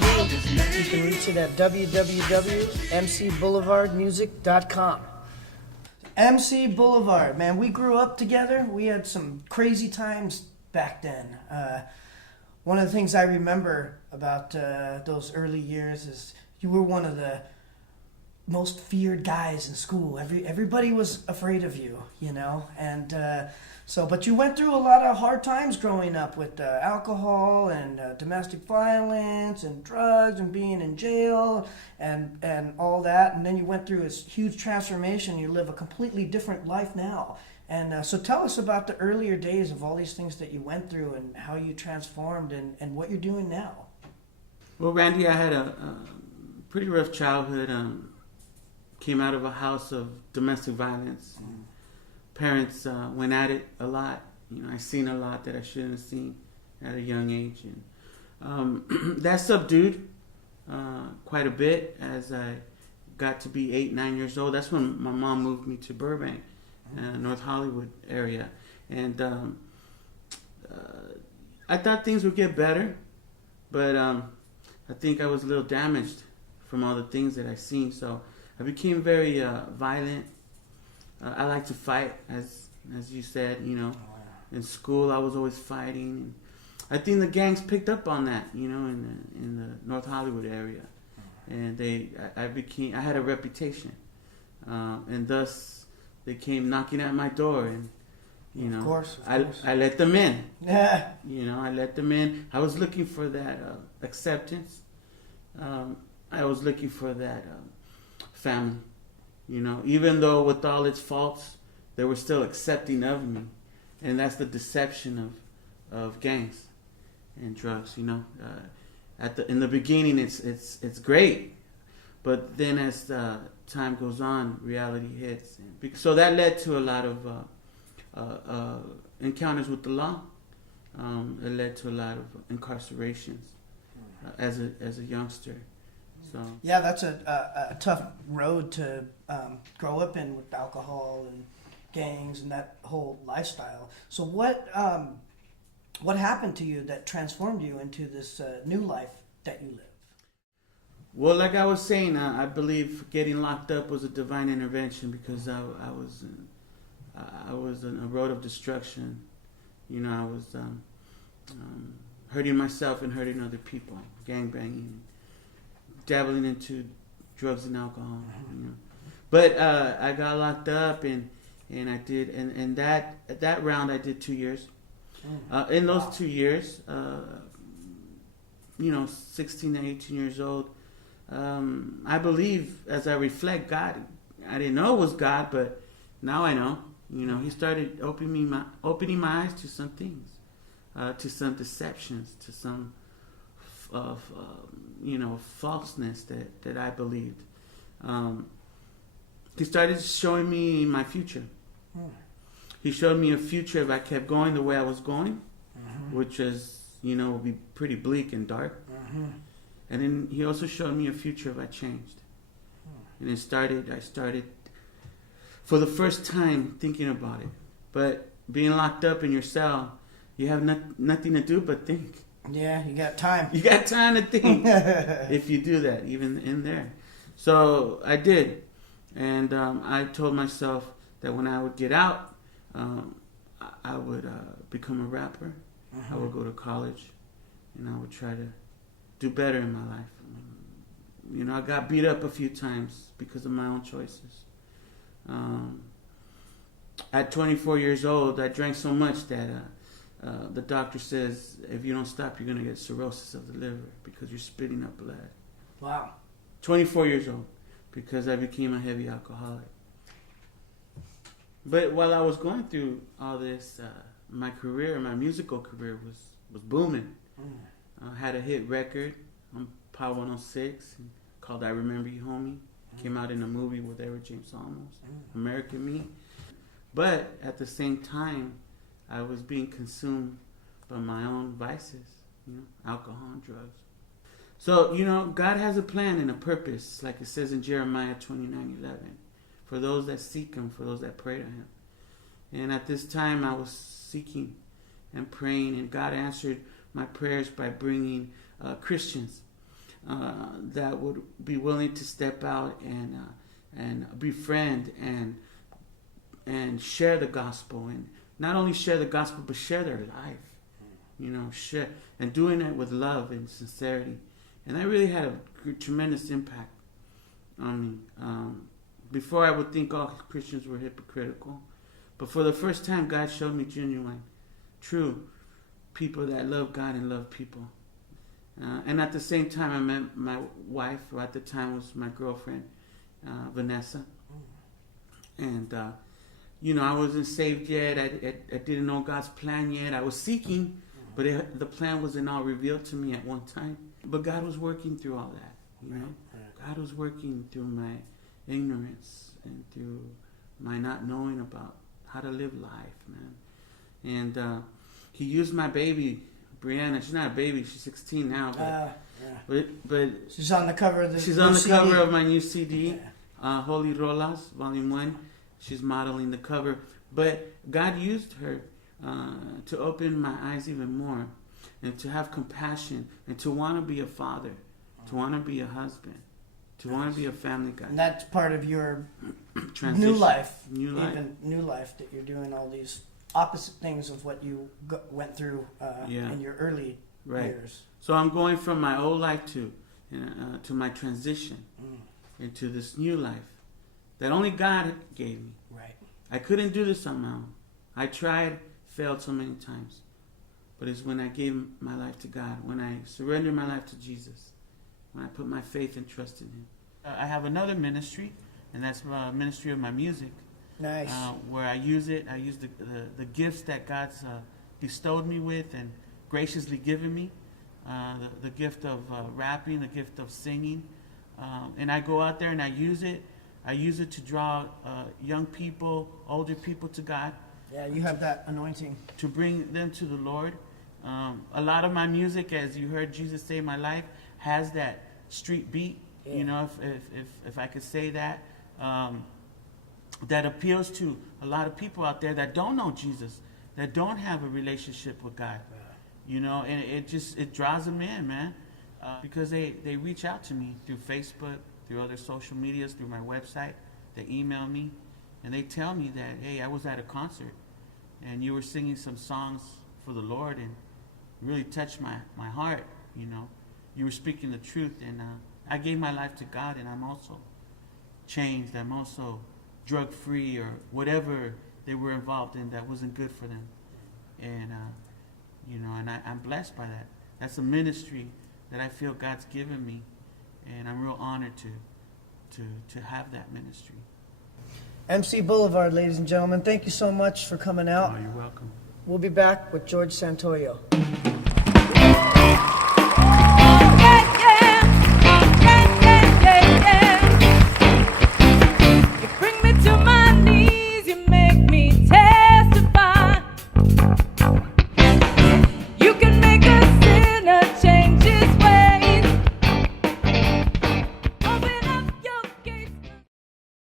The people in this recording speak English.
CD. You can reach it at www.mcboulevardmusic.com. MC Boulevard, man, we grew up together. We had some crazy times back then. One of the things I remember about those early years is you were one of the most feared guys in school. Everybody was afraid of you, you know, and but you went through a lot of hard times growing up with alcohol and domestic violence and drugs and being in jail and all that, and then you went through this huge transformation. You live a completely different life now. And so tell us about the earlier days of all these things that you went through and how you transformed and what you're doing now. Well, Randy, I had a pretty rough childhood. Came out of a house of domestic violence. And parents went at it a lot. You know, I seen a lot that I shouldn't have seen at a young age. And that subdued quite a bit as I got to be 8, 9 years old. That's when my mom moved me to Burbank, North Hollywood area. And I thought things would get better, but I think I was a little damaged from all the things that I seen. So I became very violent. I like to fight, as you said, you know. In school, I was always fighting. I think the gangs picked up on that, you know, in the North Hollywood area, and I had a reputation, and thus they came knocking at my door, and you know, of course. I let them in. Yeah. You know, I let them in. I was looking for that acceptance. I was looking for that family. You know, even though with all its faults, they were still accepting of me, and that's the deception of gangs and drugs. You know, in the beginning, it's great, but then as time goes on, reality hits. So that led to a lot of encounters with the law. It led to a lot of incarcerations as a youngster. So yeah, that's a tough road to grow up in with alcohol and gangs and that whole lifestyle. So what happened to you that transformed you into this new life that you live? Well, like I was saying, I believe getting locked up was a divine intervention because I was on a road of destruction. You know, I was hurting myself and hurting other people, gangbanging, dabbling into drugs and alcohol. You know. But I got locked up and I did, and that round I did 2 years. In those 2 years, you know, 16 to 18 years old, I believe as I reflect, God, I didn't know it was God, but now I know. You know, He started opening my eyes to some things, to some deceptions, to some falseness that I believed. He started showing me my future. He showed me a future if I kept going the way I was going, which is, you know, would be pretty bleak and dark. And then He also showed me a future if I changed. And I started for the first time thinking about it. But being locked up in your cell, you have nothing to do but think. Yeah, you got time. You got time to think if you do that, even in there. So I did. And I told myself that when I would get out, I would become a rapper. I would go to college, and I would try to do better in my life. You know, I got beat up a few times because of my own choices. At 24 years old, I drank so much that the doctor says if you don't stop, you're going to get cirrhosis of the liver because you're spitting up blood. Wow. 24 years old, because I became a heavy alcoholic. But while I was going through all this, my musical career was booming. I had a hit record on Power 106 called I Remember You, Homie. Came out in a movie with Edward James Olmos, American Me. But at the same time, I was being consumed by my own vices, you know, alcohol and drugs. So, you know, God has a plan and a purpose, like it says in Jeremiah 29:11, for those that seek Him, for those that pray to Him. And at this time, I was seeking and praying, and God answered my prayers by bringing Christians. that would be willing to step out and befriend and share the gospel, and not only share the gospel but share their life. Share, and doing it with love and sincerity. And that really had a tremendous impact on me. Before, I would think all Christians were hypocritical, but for the first time, God showed me genuine, true people that love God and love people. And at the same time, I met my wife, who at the time was my girlfriend, Vanessa. And I wasn't saved yet. I didn't know God's plan yet. I was seeking, but the plan wasn't all revealed to me at one time. But God was working through all that. God was working through my ignorance and through my not knowing about how to live life, man. And He used my baby, Brianna. She's not a baby; she's 16 now. But she's on the cover of the. She's on the CD. cover of my new CD, Holy Rolas, Volume 1. She's modeling the cover. But God used her to open my eyes even more, and to have compassion, and to want to be a father, to want to be a husband, to want to be a family guy. And that's part of your transition. New life, that you're doing all these opposite things of what you went through in your early years. So I'm going from my old life to my transition into this new life that only God gave me. Right. I couldn't do this on my own. I tried, failed so many times. But it's when I gave my life to God, when I surrendered my life to Jesus, when I put my faith and trust in Him. I have another ministry, and that's the ministry of my music. Nice. Where I use the gifts that God's bestowed me with and graciously given me. The gift of rapping, the gift of singing. And I go out there and I use it. I use it to draw young people, older people to God. Yeah, you have that anointing. To bring them to the Lord. A lot of my music, as you heard Jesus say in my life, has that street beat. Yeah. If I could say that. That appeals to a lot of people out there that don't know Jesus, that don't have a relationship with God. And it draws them in, man. Because they reach out to me through Facebook, through other social medias, through my website. They email me, and they tell me that, hey, I was at a concert, and you were singing some songs for the Lord, and really touched my heart, You were speaking the truth, and I gave my life to God, and I'm also changed. I'm also drug-free, or whatever they were involved in that wasn't good for them. And, and I'm blessed by that. That's a ministry that I feel God's given me, and I'm real honored to have that ministry. MC Boulevard, ladies and gentlemen, thank you so much for coming out. Oh, you're welcome. We'll be back with George Santoyo.